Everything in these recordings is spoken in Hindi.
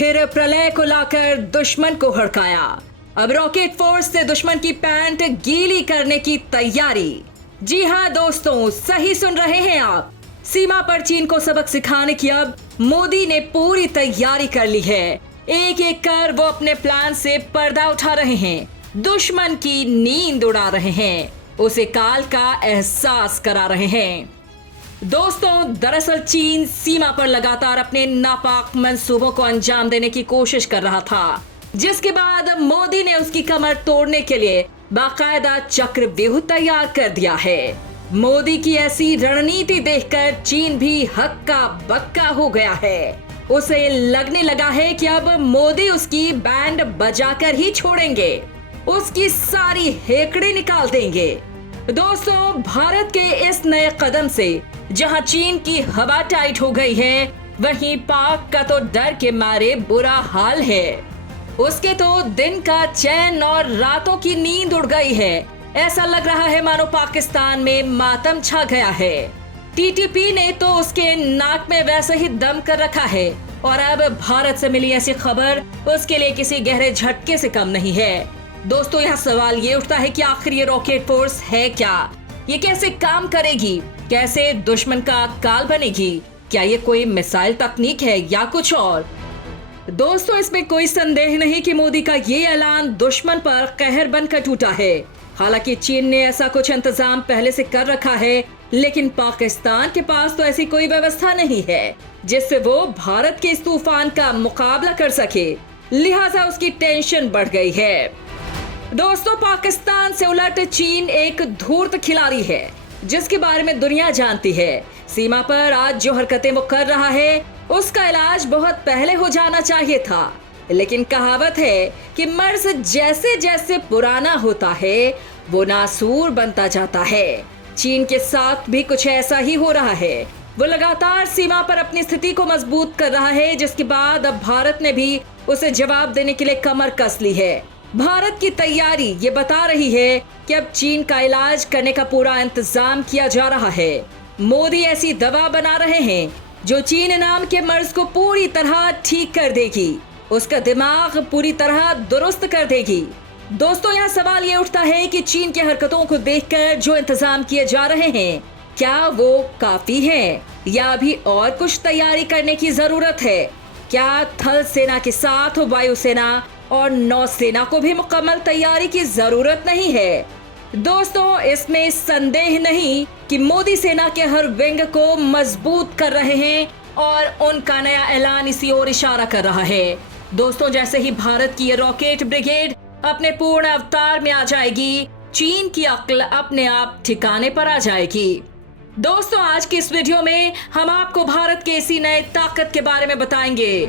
फिर प्रलय को लाकर दुश्मन को हड़काया। अब रॉकेट फोर्स से दुश्मन की पैंट गीली करने की तैयारी। जी हाँ दोस्तों, सही सुन रहे हैं आप। सीमा पर चीन को सबक सिखाने की अब मोदी ने पूरी तैयारी कर ली है। एक एक कर वो अपने प्लान से पर्दा उठा रहे हैं, दुश्मन की नींद उड़ा रहे हैं, उसे काल का एहसास करा रहे हैं। दोस्तों, दरअसल चीन सीमा पर लगातार अपने नापाक मंसूबों को अंजाम देने की कोशिश कर रहा था, जिसके बाद मोदी ने उसकी कमर तोड़ने के लिए बाकायदा चक्रव्यूह तैयार कर दिया है। मोदी की ऐसी रणनीति देखकर चीन भी हक्का बक्का हो गया है। उसे लगने लगा है कि अब मोदी उसकी बैंड बजाकर ही छोड़ेंगे, उसकी सारी हेकड़े निकाल देंगे। दोस्तों, भारत के इस नए कदम से जहां चीन की हवा टाइट हो गई है, वहीं पाक का तो डर के मारे बुरा हाल है। उसके तो दिन का चैन और रातों की नींद उड़ गई है। ऐसा लग रहा है मानो पाकिस्तान में मातम छा गया है। टीटीपी ने तो उसके नाक में वैसे ही दम कर रखा है और अब भारत से मिली ऐसी खबर उसके लिए किसी गहरे झटके से कम नहीं है। दोस्तों, यह सवाल ये उठता है कि आखिर ये रॉकेट फोर्स है क्या? ये कैसे काम करेगी? कैसे दुश्मन का काल बनेगी? क्या ये कोई मिसाइल तकनीक है या कुछ और? दोस्तों, इसमें कोई संदेह नहीं कि मोदी का ये ऐलान दुश्मन पर कहर बनकर टूटा है। हालांकि चीन ने ऐसा कुछ इंतजाम पहले से कर रखा है, लेकिन पाकिस्तान के पास तो ऐसी कोई व्यवस्था नहीं है जिससे वो भारत के इस तूफान का मुकाबला कर सके। लिहाजा उसकी टेंशन बढ़ गई है। दोस्तों, पाकिस्तान से उलट चीन एक धूर्त खिलाड़ी है जिसके बारे में दुनिया जानती है। सीमा पर आज जो हरकतें वो कर रहा है, उसका इलाज बहुत पहले हो जाना चाहिए था। लेकिन कहावत है कि मर्ज जैसे जैसे पुराना होता है वो नासूर बनता जाता है। चीन के साथ भी कुछ ऐसा ही हो रहा है। वो लगातार सीमा पर अपनी स्थिति को मजबूत कर रहा है, जिसके बाद अब भारत ने भी उसे जवाब देने के लिए कमर कस ली है। भारत की तैयारी ये बता रही है कि अब चीन का इलाज करने का पूरा इंतजाम किया जा रहा है। मोदी ऐसी दवा बना रहे हैं जो चीन नाम के मर्ज को पूरी तरह ठीक कर देगी, उसका दिमाग पूरी तरह दुरुस्त कर देगी। दोस्तों, यहाँ सवाल ये उठता है कि चीन की हरकतों को देखकर जो इंतजाम किए जा रहे हैं, क्या वो काफी है या अभी और कुछ तैयारी करने की जरूरत है? क्या थल सेना के साथ वायुसेना और नौसेना को भी मुकम्मल तैयारी की जरूरत नहीं है? दोस्तों, इसमें संदेह नहीं कि मोदी सेना के हर विंग को मजबूत कर रहे हैं और उनका नया ऐलान इसी ओर इशारा कर रहा है। दोस्तों, जैसे ही भारत की ये रॉकेट ब्रिगेड अपने पूर्ण अवतार में आ जाएगी, चीन की अक्ल अपने आप ठिकाने पर आ जाएगी। दोस्तों, आज की इस वीडियो में हम आपको भारत के इसी नए ताकत के बारे में बताएंगे।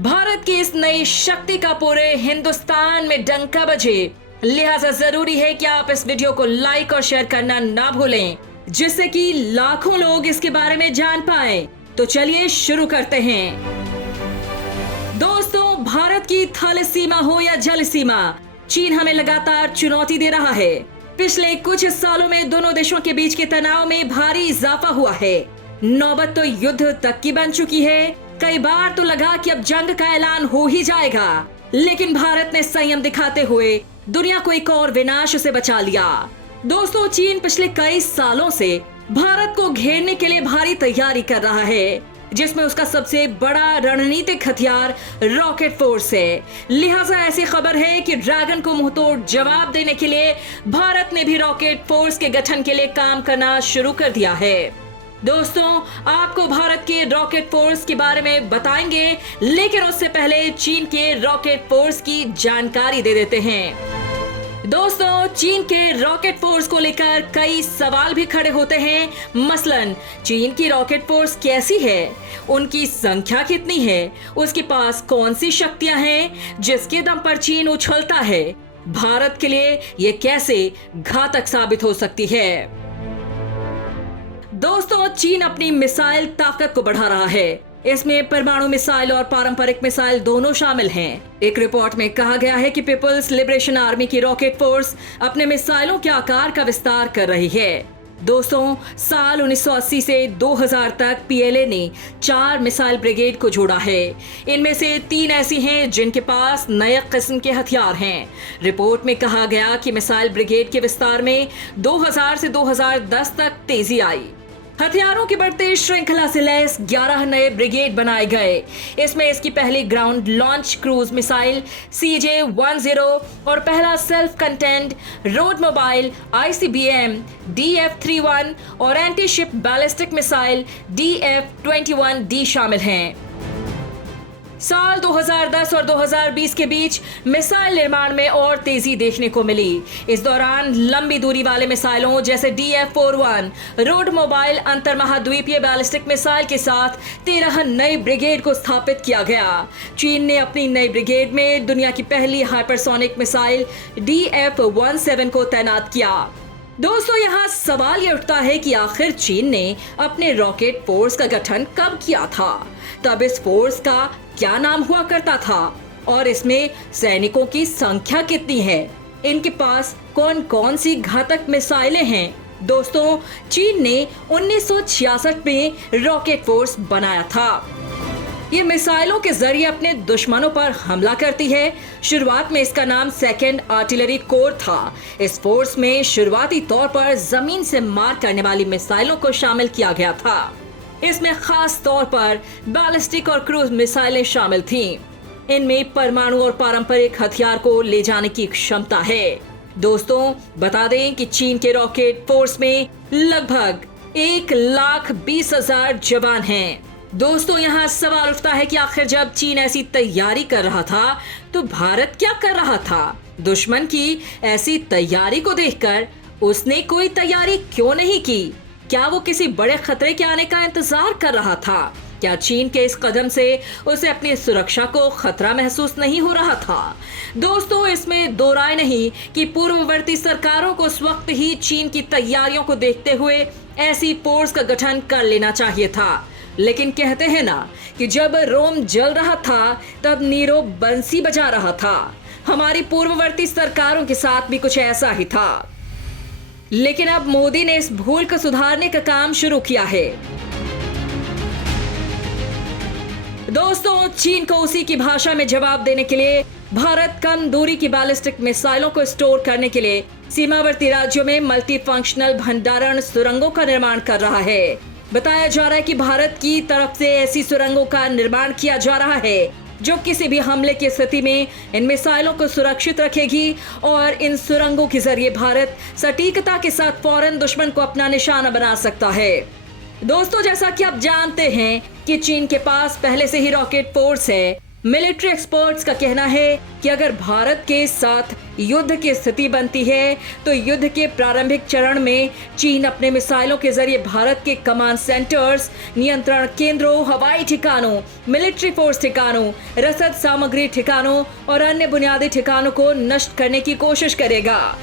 भारत की इस नई शक्ति का पूरे हिंदुस्तान में डंका बजे, लिहाजा जरूरी है कि आप इस वीडियो को लाइक और शेयर करना ना भूलें, जिससे कि लाखों लोग इसके बारे में जान पाएं। तो चलिए शुरू करते हैं। दोस्तों, भारत की थल सीमा हो या जल सीमा, चीन हमें लगातार चुनौती दे रहा है। पिछले कुछ सालों में दोनों देशों के बीच के तनाव में भारी इजाफा हुआ है। नौबत तो युद्ध तक की बन चुकी है। कई बार तो लगा कि अब जंग का ऐलान हो ही जाएगा, लेकिन भारत ने संयम दिखाते हुए दुनिया को एक और विनाश से बचा लिया। दोस्तों, चीन पिछले कई सालों से भारत को घेरने के लिए भारी तैयारी कर रहा है, जिसमें उसका सबसे बड़ा रणनीतिक हथियार रॉकेट फोर्स है। लिहाजा ऐसी खबर है कि ड्रैगन को मुंहतोड़ जवाब देने के लिए भारत ने भी रॉकेट फोर्स के गठन के लिए काम करना शुरू कर दिया है। दोस्तों, आपको भारत के रॉकेट फोर्स के बारे में बताएंगे, लेकिन उससे पहले चीन के रॉकेट फोर्स की जानकारी दे देते हैं। दोस्तों, चीन के रॉकेट फोर्स को लेकर कई सवाल भी खड़े होते हैं। मसलन, चीन की रॉकेट फोर्स कैसी है, उनकी संख्या कितनी है, उसके पास कौन सी शक्तियां हैं जिसके दम पर चीन उछलता है, भारत के लिए ये कैसे घातक साबित हो सकती है। दोस्तों, चीन अपनी मिसाइल ताकत को बढ़ा रहा है। इसमें परमाणु मिसाइल और पारंपरिक मिसाइल दोनों शामिल हैं। एक रिपोर्ट में कहा गया है कि पीपल्स लिबरेशन आर्मी की रॉकेट फोर्स अपने मिसाइलों के आकार का विस्तार कर रही है। दोस्तों, साल 1980 से 2000 तक पीएलए ने 4 मिसाइल ब्रिगेड को जोड़ा है। इनमें से 3 ऐसी हैं जिनके पास नए किस्म के हथियार हैं। रिपोर्ट में कहा गया कि मिसाइल ब्रिगेड के विस्तार में 2000 से 2010 तक तेजी आई। हथियारों की बढ़ती श्रृंखला से लैस 11 नए ब्रिगेड बनाए गए। इसमें इसकी पहली ground launch cruise missile CJ-10 और पहला self contained road mobile ICBM DF-31 और anti ship ballistic missile DF-21D शामिल हैं। साल 2010 और 2020 के बीच मिसाइल निर्माण में और तेजी देखने को मिली। इस दौरान लंबी दूरी वाले मिसाइलों जैसे DF-41 रोड मोबाइल अंतर महाद्वीपीय बैलिस्टिक मिसाइल के साथ 13 नई ब्रिगेड को स्थापित किया गया। चीन ने अपनी नई ब्रिगेड में दुनिया की पहली हाइपरसोनिक मिसाइल DF-17 को तैनात किया। दोस्तों, यहाँ सवाल ये उठता है कि आखिर चीन ने अपने रॉकेट फोर्स का गठन कब किया था? तब इस फोर्स का क्या नाम हुआ करता था और इसमें सैनिकों की संख्या कितनी है? इनके पास कौन कौन सी घातक मिसाइलें हैं? दोस्तों, चीन ने 1966 में रॉकेट फोर्स बनाया था। ये मिसाइलों के जरिए अपने दुश्मनों पर हमला करती है। शुरुआत में इसका नाम सेकेंड आर्टिलरी कोर था। इस फोर्स में शुरुआती तौर पर जमीन से मार करने वाली मिसाइलों को शामिल किया गया था। इसमें खास तौर पर बैलिस्टिक और क्रूज मिसाइलें शामिल थीं। इनमें परमाणु और पारंपरिक हथियार को ले जाने की क्षमता है। दोस्तों, बता दें कि चीन के रॉकेट फोर्स में लगभग 1,20,000 जवान हैं। दोस्तों, यहाँ सवाल उठता है कि आखिर जब चीन ऐसी तैयारी कर रहा था तो भारत क्या कर रहा था? दुश्मन की ऐसी तैयारी को देखकर उसने कोई तैयारी क्यों नहीं की? क्या वो किसी बड़े खतरे के आने का इंतजार कर रहा था? क्या चीन के इस कदम से उसे अपनी सुरक्षा को खतरा महसूस नहीं हो रहा था? दोस्तों, इसमें दो राय नहीं कि पूर्ववर्ती सरकारों को उस वक्त ही चीन की तैयारियों को देखते हुए ऐसी फोर्स का गठन कर लेना चाहिए था। लेकिन कहते हैं ना कि जब रोम जल रहा था तब नीरो बंसी बजा रहा था। हमारी पूर्ववर्ती सरकारों के साथ भी कुछ ऐसा ही था। लेकिन अब मोदी ने इस भूल को सुधारने का काम शुरू किया है। दोस्तों, चीन को उसी की भाषा में जवाब देने के लिए भारत कम दूरी की बैलिस्टिक मिसाइलों को स्टोर करने के लिए सीमावर्ती राज्यों में मल्टी फंक्शनल भंडारण सुरंगों का निर्माण कर रहा है। बताया जा रहा है कि भारत की तरफ से ऐसी सुरंगों का निर्माण किया जा रहा है जो किसी भी हमले की स्थिति में इन मिसाइलों को सुरक्षित रखेगी और इन सुरंगों के जरिए भारत सटीकता के साथ फौरन दुश्मन को अपना निशाना बना सकता है। दोस्तों, जैसा कि आप जानते हैं कि चीन के पास पहले से ही रॉकेट फोर्स है। मिलिट्री एक्सपर्ट्स का कहना है कि अगर भारत के साथ युद्ध की स्थिति बनती है तो युद्ध के प्रारंभिक चरण में चीन अपने मिसाइलों के जरिए भारत के कमांड सेंटर्स, नियंत्रण केंद्रों, हवाई ठिकानों, मिलिट्री फोर्स ठिकानों, रसद सामग्री ठिकानों और अन्य बुनियादी ठिकानों को नष्ट करने की कोशिश करेगा,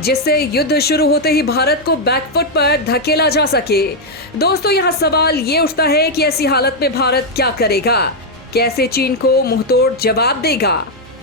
जिससे युद्ध शुरू होते ही भारत को बैकफुट पर धकेला जा सके। दोस्तों, यहाँ सवाल ये उठता है कि ऐसी हालत में भारत क्या करेगा? कैसे चीन को मुंहतोड़ जवाब देगा?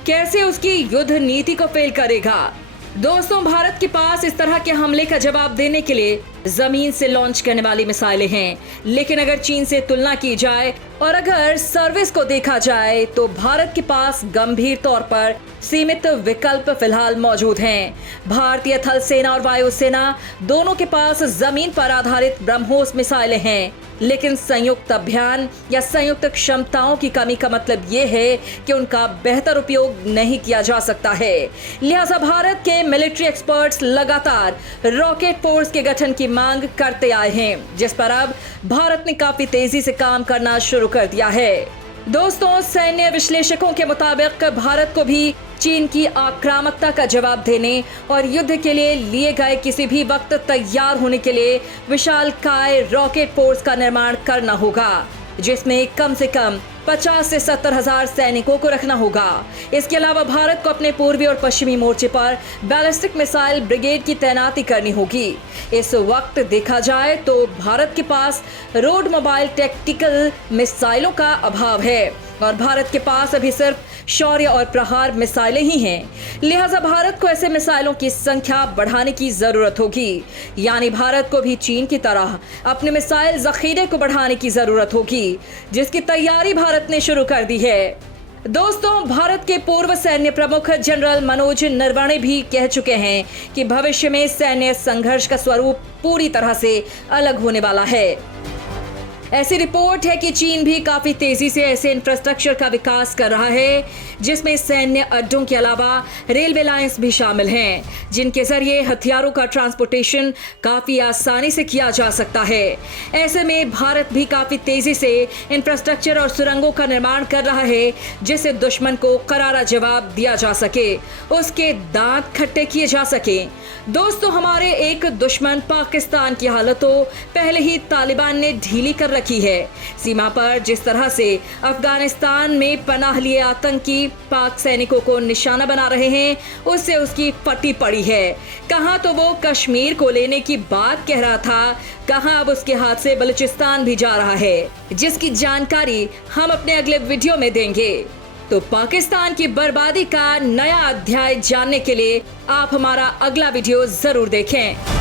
कैसे उसकी युद्ध नीति को फेल करेगा? दोस्तों, भारत के पास इस तरह के हमले का जवाब देने के लिए जमीन से लॉन्च करने वाली मिसाइलें हैं। लेकिन अगर चीन से तुलना की जाए और अगर सर्विस को देखा जाए तो भारत के पास गंभीर तौर पर सीमित विकल्प फिलहाल मौजूद हैं। भारतीय थल सेना और वायुसेना दोनों के पास जमीन पर आधारित ब्रह्मोस मिसाइलें हैं, लेकिन संयुक्त अभियान या संयुक्त क्षमताओं की कमी का मतलब ये है कि उनका बेहतर उपयोग नहीं किया जा सकता है। लिहाजा भारत के मिलिट्री एक्सपर्ट्स लगातार रॉकेट फोर्स के गठन की मांग करते आए हैं, जिस पर अब भारत ने काफी तेजी से काम करना शुरू कर दिया है। दोस्तों, सैन्य विश्लेषकों के मुताबिक भारत को भी चीन की आक्रामकता का जवाब देने और युद्ध के लिए गए किसी भी वक्त तैयार होने के लिए विशालकाय रॉकेट फोर्स का निर्माण करना होगा, जिसमें कम से कम 50 से 70 हजार सैनिकों को रखना होगा। इसके अलावा भारत को अपने पूर्वी और पश्चिमी मोर्चे पर बैलिस्टिक मिसाइल ब्रिगेड की तैनाती करनी होगी। इस वक्त देखा जाए तो भारत के पास रोड मोबाइल टैक्टिकल मिसाइलों का अभाव है और भारत के पास अभी सिर्फ शौर्य और प्रहार मिसाइलें ही हैं। लिहाजा भारत को ऐसे मिसाइलों की संख्या बढ़ाने की जरूरत होगी, यानी भारत को भी चीन की तरह अपने मिसाइल जखीरे को बढ़ाने की जरूरत होगी, जिसकी तैयारी भारत ने शुरू कर दी है। दोस्तों, भारत के पूर्व सैन्य प्रमुख जनरल मनोज नरवणे भी कह चुके हैं कि भविष्य में सैन्य संघर्ष का स्वरूप पूरी तरह से अलग होने वाला है। ऐसी रिपोर्ट है कि चीन भी काफी तेजी से ऐसे इंफ्रास्ट्रक्चर का विकास कर रहा है, जिसमें सैन्य अड्डों के अलावा रेलवे लाइंस भी शामिल हैं, जिनके जरिए हथियारों का ट्रांसपोर्टेशन काफी आसानी से किया जा सकता है। ऐसे में भारत भी काफी तेजी से इंफ्रास्ट्रक्चर और सुरंगों का निर्माण कर रहा है, जिससे दुश्मन को करारा जवाब दिया जा सके, उसके दांत खट्टे किए जा सके। दोस्तों, हमारे एक दुश्मन पाकिस्तान की हालत तो पहले ही तालिबान ने ढीली कर रखी है। सीमा पर जिस तरह से अफगानिस्तान में पनाह लिए आतंकी पाक सैनिकों को निशाना बना रहे हैं, उससे उसकी फटी पड़ी है। कहां तो वो कश्मीर को लेने की बात कह रहा था, कहां अब उसके हाथ से बलूचिस्तान भी जा रहा है, जिसकी जानकारी हम अपने अगले वीडियो में देंगे। तो पाकिस्तान की बर्बादी का नया अध्याय जानने के लिए आप हमारा अगला वीडियो जरूर देखें।